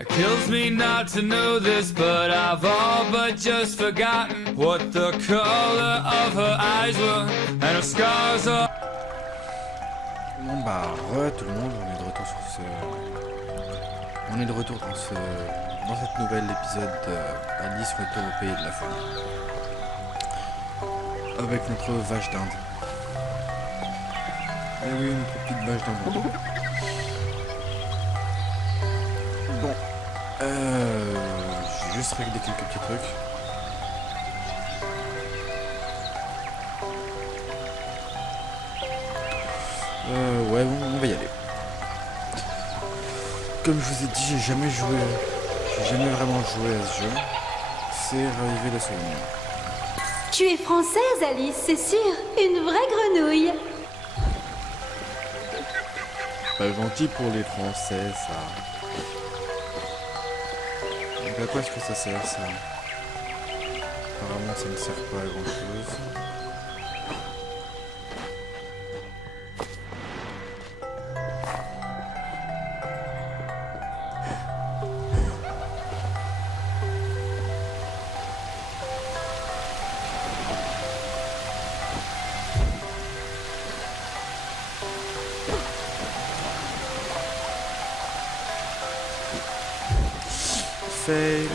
It kills me not to know this, but I've all but just forgotten what the color of her eyes were and her scars are. Bon bah, tout le monde, on est de retour sur ce... On est de retour dans cette nouvel épisode d'Alice Retour au Pays de la Folie. Avec notre vache d'Inde. Eh oui, notre petite vache d'Inde. Bon, j'ai juste réglé quelques petits trucs. Ouais, bon, on va y aller. Comme je vous ai dit, j'ai jamais vraiment joué à ce jeu. C'est raviver le souvenir. Tu es française, Alice, c'est sûr. Une vraie grenouille. Pas gentil pour les Français, ça. Donc à quoi est-ce que ça sert, ça? Apparemment, ça ne sert pas à grand-chose. Fail.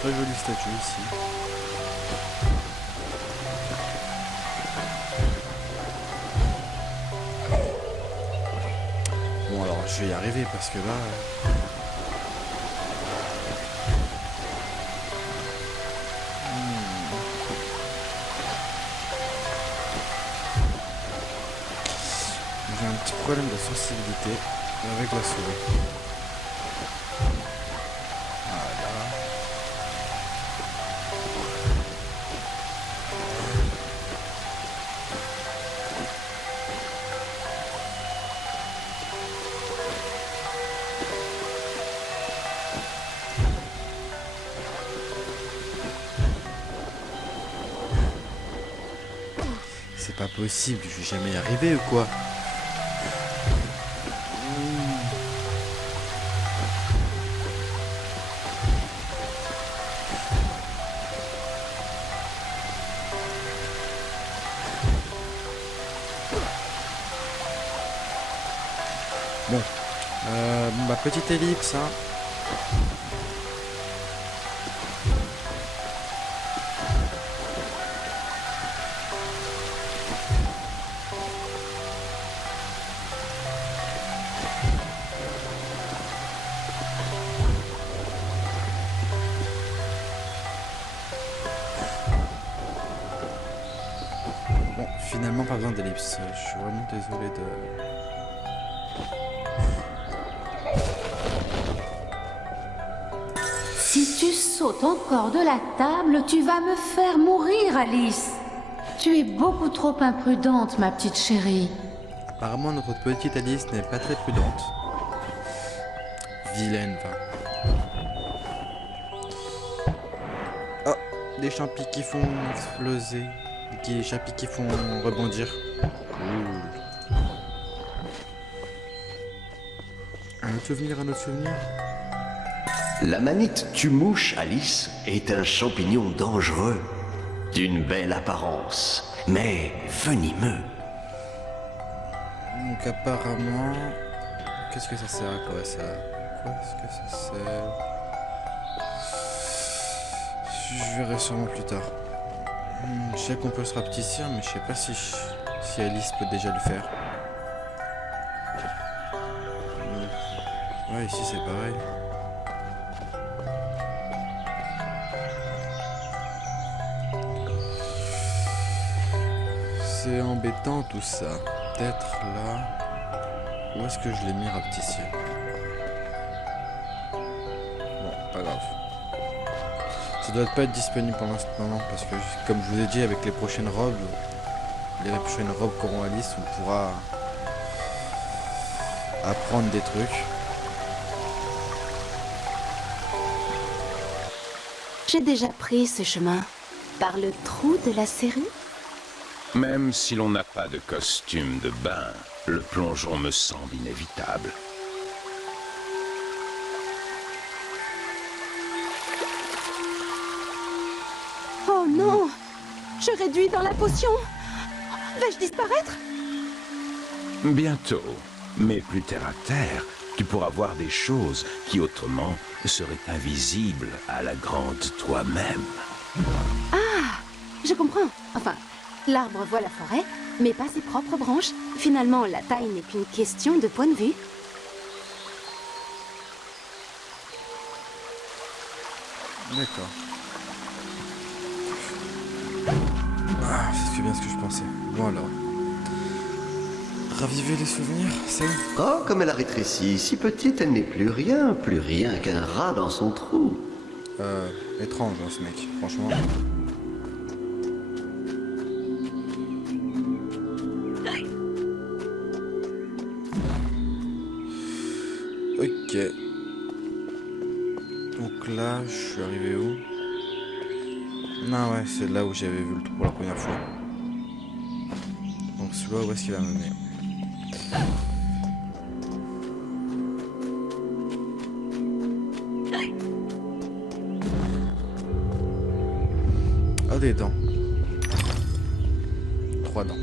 Très jolie statue ici. Bon alors je vais y arriver parce que là... J'ai un petit problème de sensibilité avec la souris. Voilà. C'est pas possible, je vais jamais y arriver ou quoi? Bon, ma petite ellipse, hein. Bon, finalement pas besoin d'ellipse. Je suis vraiment désolé de... Si tu sautes encore de la table, tu vas me faire mourir, Alice. Tu es beaucoup trop imprudente, ma petite chérie. Apparemment notre petite Alice n'est pas très prudente. Vilaine, va. Oh, des champis qui font exploser. Des champis qui font rebondir. Cool. Un autre souvenir. La manite tue-mouche, Alice, est un champignon dangereux, d'une belle apparence, mais venimeux. Donc apparemment... Qu'est-ce que ça sert à quoi ça? Quoi est-ce que ça sert? Je verrai sûrement plus tard. Je sais qu'on peut se rapetisser, mais je sais pas si Alice peut déjà le faire. Ouais, ici c'est pareil. C'est embêtant tout ça. Peut-être là... Où est-ce que je l'ai mis rapetissien? Bon, pas grave. Ça doit pas être disponible pour l'instant parce que, comme je vous ai dit, avec les prochaines robes qu'auront Alice, on pourra apprendre des trucs. J'ai déjà pris ce chemin. Par le trou de la serrure. Même si l'on n'a pas de costume de bain, le plongeon me semble inévitable. Oh non! Je réduis dans la potion! Vais-je disparaître? Bientôt, mais plus terre à terre, tu pourras voir des choses qui autrement seraient invisibles à la grande toi-même. Je comprends. Enfin, l'arbre voit la forêt, mais pas ses propres branches. Finalement, la taille n'est qu'une question de point de vue. D'accord. Ah, c'est bien ce que je pensais. Bon alors. Raviver les souvenirs, c'est... Oh, comme elle a rétréci, si petite, elle n'est plus rien qu'un rat dans son trou. Étrange, hein, ce mec, franchement. Ok. Donc là, je suis arrivé où? Non, ouais, c'est là où j'avais vu le trou pour la première fois. Donc celui-là, où est-ce qu'il va mener? Ah, des dents. 3 dents.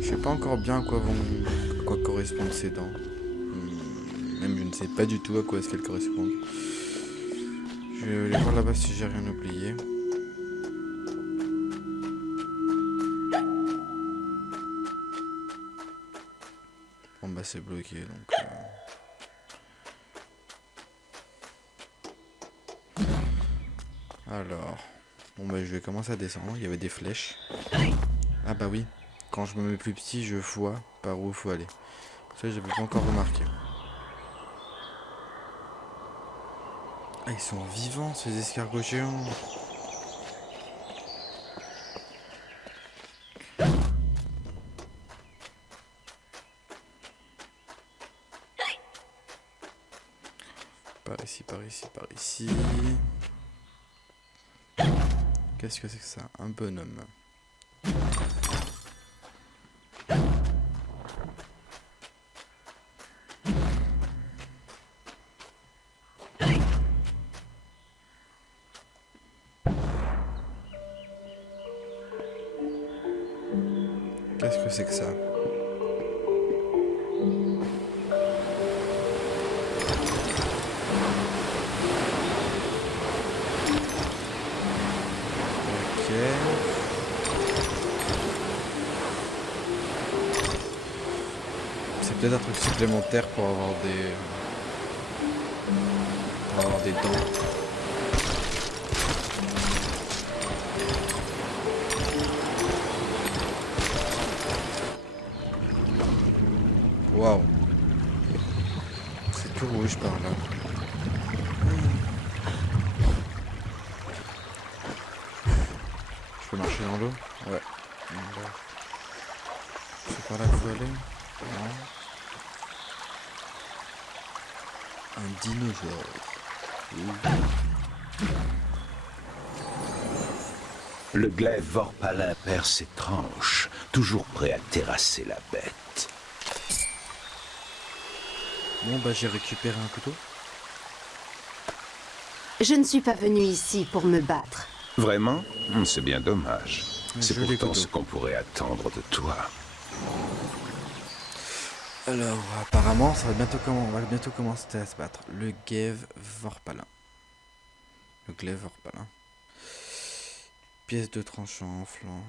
Je sais pas encore bien à quoi correspondent ces dents. Même je ne sais pas du tout à quoi est-ce qu'elles correspondent. Je vais aller voir là-bas si j'ai rien oublié. Bon bah c'est bloqué donc... Alors... Bon bah je vais commencer à descendre, il y avait des flèches. Ah bah oui, quand je me mets plus petit je vois par où il faut aller. Ça j'avais pas encore remarqué. Ah, ils sont vivants ces escargots géants. Par ici, par ici, par ici. Qu'est-ce que c'est que ça? Un bonhomme. Qu'est-ce que c'est que ça? Ok. C'est peut-être un truc supplémentaire pour avoir des dents. Waouh. C'est tout rouge par là. Je peux marcher dans l'eau? Ouais. C'est par là qu'il faut aller? Non. Un dinosaure. Ouh. Le glaive vorpalin perd ses tranches, toujours prêt à terrasser la bête. Bon bah j'ai récupéré un couteau. Je ne suis pas venue ici pour me battre. Vraiment? C'est bien dommage. C'est Joli pourtant couteau. ce qu'on pourrait attendre de toi. Alors apparemment on va bientôt commencer à se battre. Le glaive vorpalin. Le glaive vorpalin. Pièce de tranchant en flanc.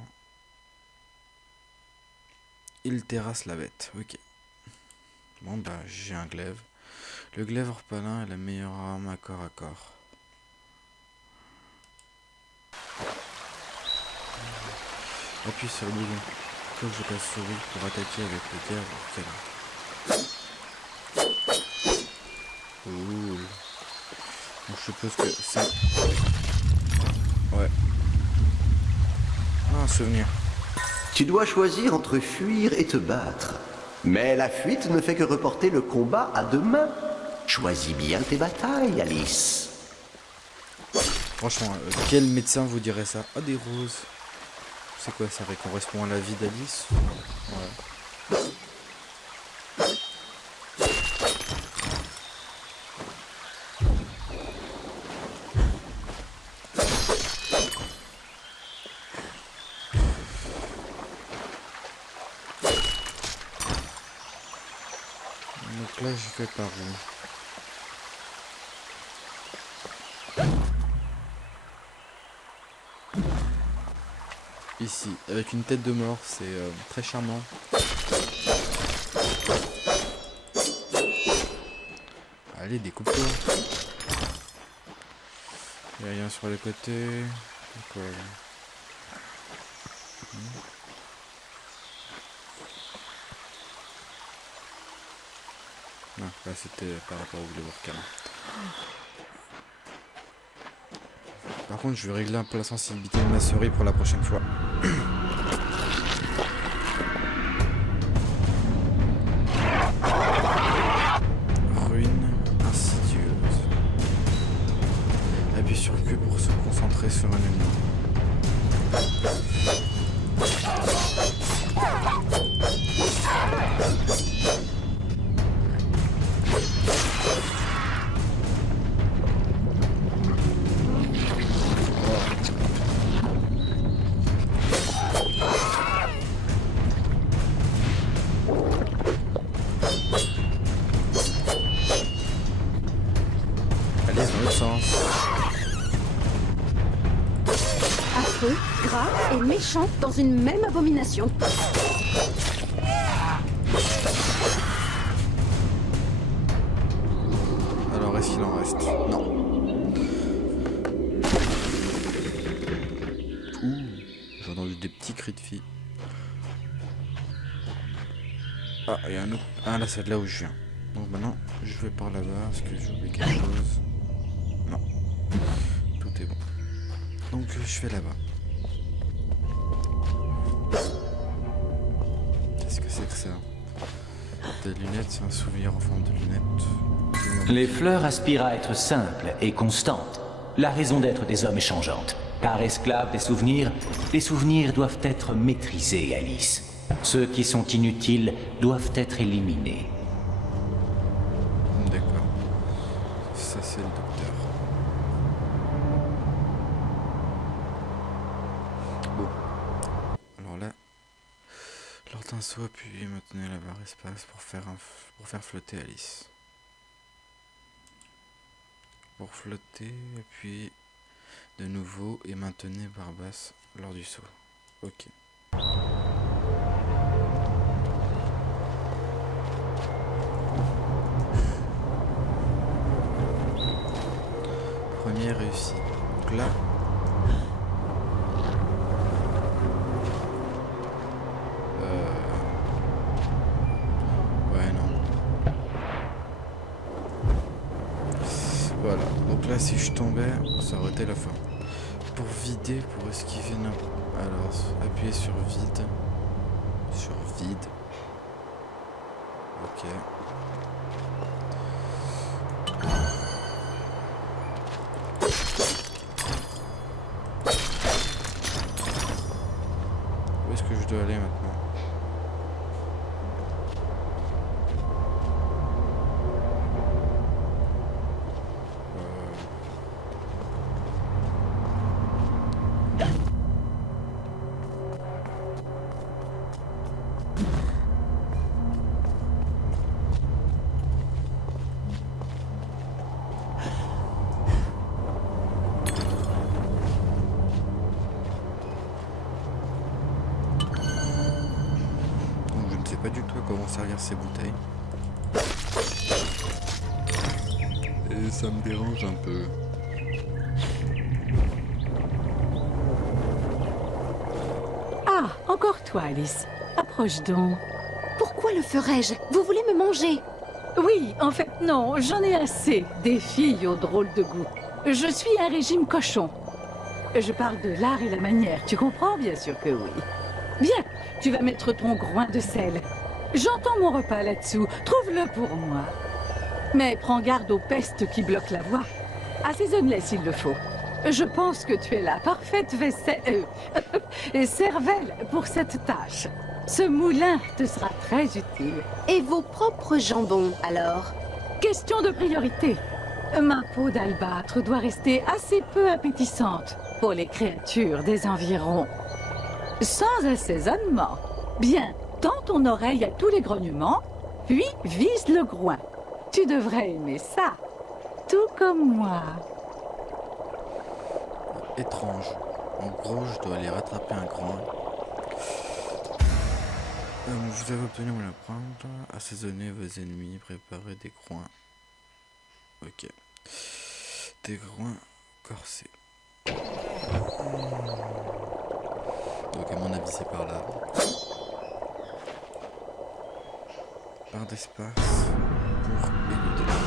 Il terrasse la bête. Ok. Bon bah j'ai un glaive. Le glaive orpalin est la meilleure arme à corps. Appuie sur le bouton. Faut que je passe souris pour attaquer avec le glaive orpalin. Cool. Donc je suppose que ça... Ouais. Ah, un souvenir. Tu dois choisir entre fuir et te battre. Mais la fuite ne fait que reporter le combat à demain. Choisis bien tes batailles, Alice. Franchement, quel médecin vous dirait ça? Ah, des roses. C'est quoi, ça correspond à la vie d'Alice? Ouais. Donc là, j'y vais par où? Ici, avec une tête de mort, c'est très charmant. Allez, découpe-toi. Il n'y a rien sur les côtés. Donc, non, là c'était par rapport au volcan. Par contre, je vais régler un peu la sensibilité de ma souris pour la prochaine fois. Ruine insidieuse. Appuie sur Q pour se concentrer sur un ennemi. Allez, dans l'autre sens. Affreux, gras et méchant dans une même abomination. Alors, est-ce qu'il en reste? Non. Ouh, j'ai entendu des petits cris de filles. Ah, il y a un autre. Ah, là, c'est de là où je viens. Donc maintenant, je vais par là-bas. Est-ce que j'ai oublié quelque chose? Non. Tout est bon. Donc, je vais là-bas. Qu'est-ce que c'est que ça? Des lunettes, c'est un souvenir en forme de lunettes. Les fleurs aspirent à être simples et constantes. La raison d'être des hommes est changeante. Car esclaves des souvenirs, les souvenirs doivent être maîtrisés, Alice. Ceux qui sont inutiles doivent être éliminés. D'accord. Ça, c'est le docteur. Bon. Alors là, lors d'un saut, appuyez et maintenez la barre espace pour faire flotter Alice. Pour flotter, appuyez de nouveau et maintenez barre basse lors du saut. Ok. Premier réussi. Donc là, ouais, non. Voilà. Donc là, si je tombais, ça aurait été la fin. Pour vider, pour esquiver, non. Alors, appuyez sur vide. Sur vide. Ok. Où est-ce que je dois aller maintenant? Pas du tout à comment servir ces bouteilles. Et ça me dérange un peu. Ah, encore toi, Alice. Approche donc. Pourquoi le ferais-je? Vous voulez me manger? Oui, en fait, non, j'en ai assez des filles aux drôles de goût. Je suis un régime cochon. Je parle de l'art et la manière, tu comprends? Bien sûr que oui. Bien, tu vas mettre ton groin de sel. J'entends mon repas là-dessous, trouve-le pour moi. Mais prends garde aux pestes qui bloquent la voie. Assaisonne-les s'il le faut. Je pense que tu es la parfaite cervelle pour cette tâche. Ce moulin te sera très utile. Et vos propres jambons, alors? Question de priorité. Ma peau d'albâtre doit rester assez peu appétissante pour les créatures des environs. Sans assaisonnement. Bien, tends ton oreille à tous les grognements, puis vise le groin. Tu devrais aimer ça, tout comme moi. Étrange. En gros, je dois aller rattraper un groin. Vous avez obtenu mon apprendre. Assaisonner vos ennemis, préparer des groins. Ok. Des groins corsés. Donc à mon avis c'est par là. Barre d'espace pour éluder la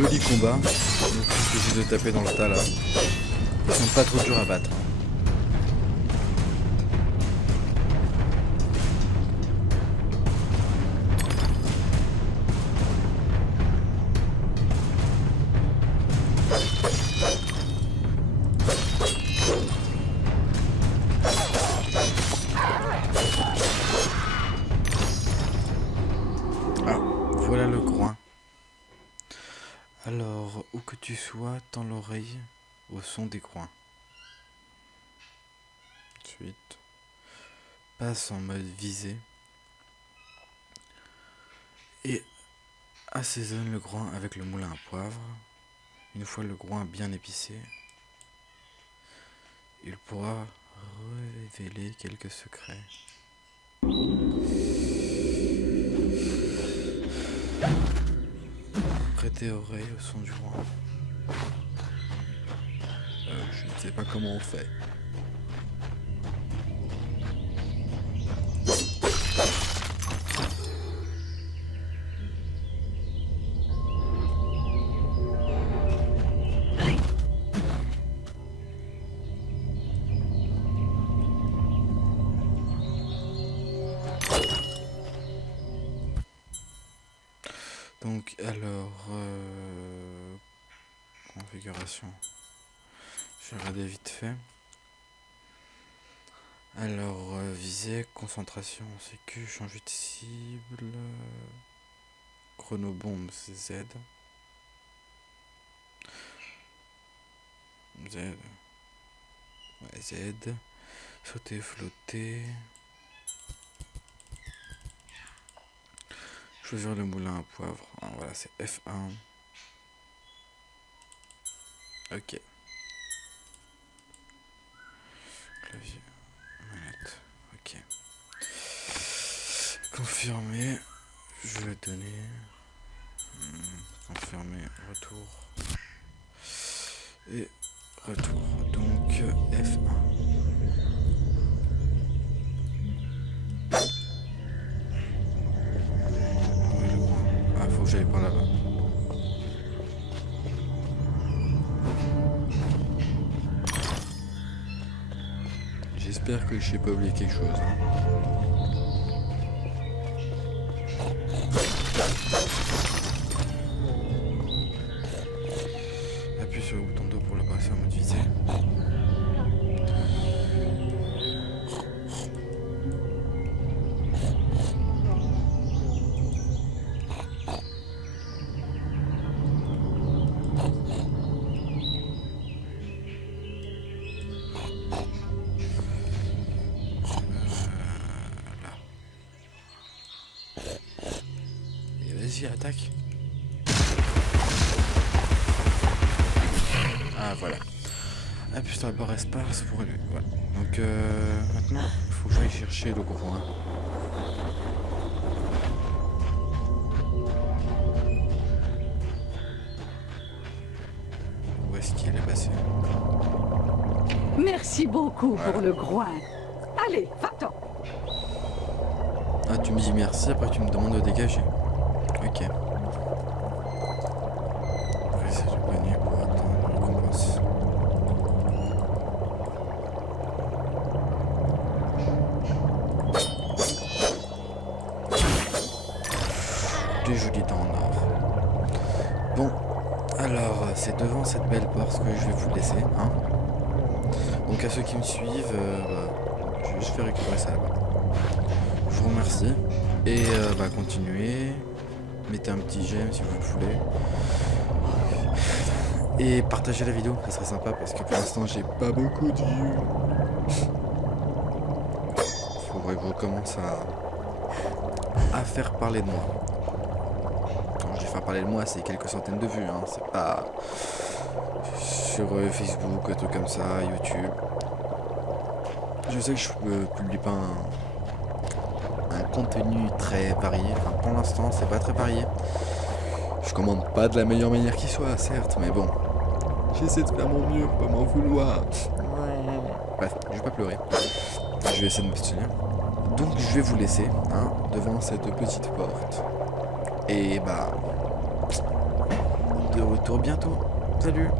joli combat. Donc, je vais de taper dans le tas là. Ils sont pas trop durs à battre. Ah, voilà le groin. Alors, où que tu sois, tends l'oreille au son des groins. Ensuite, passe en mode visée et assaisonne le groin avec le moulin à poivre. Une fois le groin bien épicé, il pourra révéler quelques secrets. Prêtez oreille au son du groin. Je ne sais pas comment on fait. Donc alors configuration, je vais regarder vite fait. Alors visée, concentration sécu, changer de cible, chronobombe c'est Z. Ouais, Z, sauter, flotter. Choisir le moulin à poivre. Ah, voilà, c'est F1. Ok. Clavier, manette. Ok. Confirmer. Je vais donner. Confirmer. Retour. Et retour. Donc F1. J'espère que je n'ai pas oublié quelque chose. Appuie sur le bouton d'eau pour le passer en mode visée. Et vas-y, attaque. Ah voilà. Appuie sur la barre espace pour aller. Voilà. Donc maintenant, il faut que j'aille chercher le groin. Où est-ce qu'il est passé? Merci beaucoup Voilà. pour le groin. Allez, va-t'en. Ah, tu me dis merci, après tu me demandes de dégager. Ok. Après, c'est du panier pour attendre qu'on passe. Des jolis dents en or. Bon, alors, c'est devant cette belle porte que je vais vous laisser, hein. Donc à ceux qui me suivent, je vais récupérer ça là-bas. Je vous remercie. Et continuez. Mettez un petit j'aime si vous le voulez. Et partagez la vidéo, ça serait sympa parce que pour l'instant j'ai pas beaucoup de vues. Faudrait que je commence à faire parler de moi. Quand je dis faire parler de moi, c'est quelques centaines de vues, hein. C'est pas sur Facebook, un truc comme ça, YouTube. Je sais que je publie pas un contenu très varié. Enfin, pour l'instant, c'est pas très varié. Je commande pas de la meilleure manière qui soit, certes, mais bon. J'essaie de faire mon mieux, pas m'en vouloir. Bref, je vais pas pleurer. Je vais essayer de m'abstenir. Donc, je vais vous laisser, hein, devant cette petite porte. Et de retour bientôt. Salut!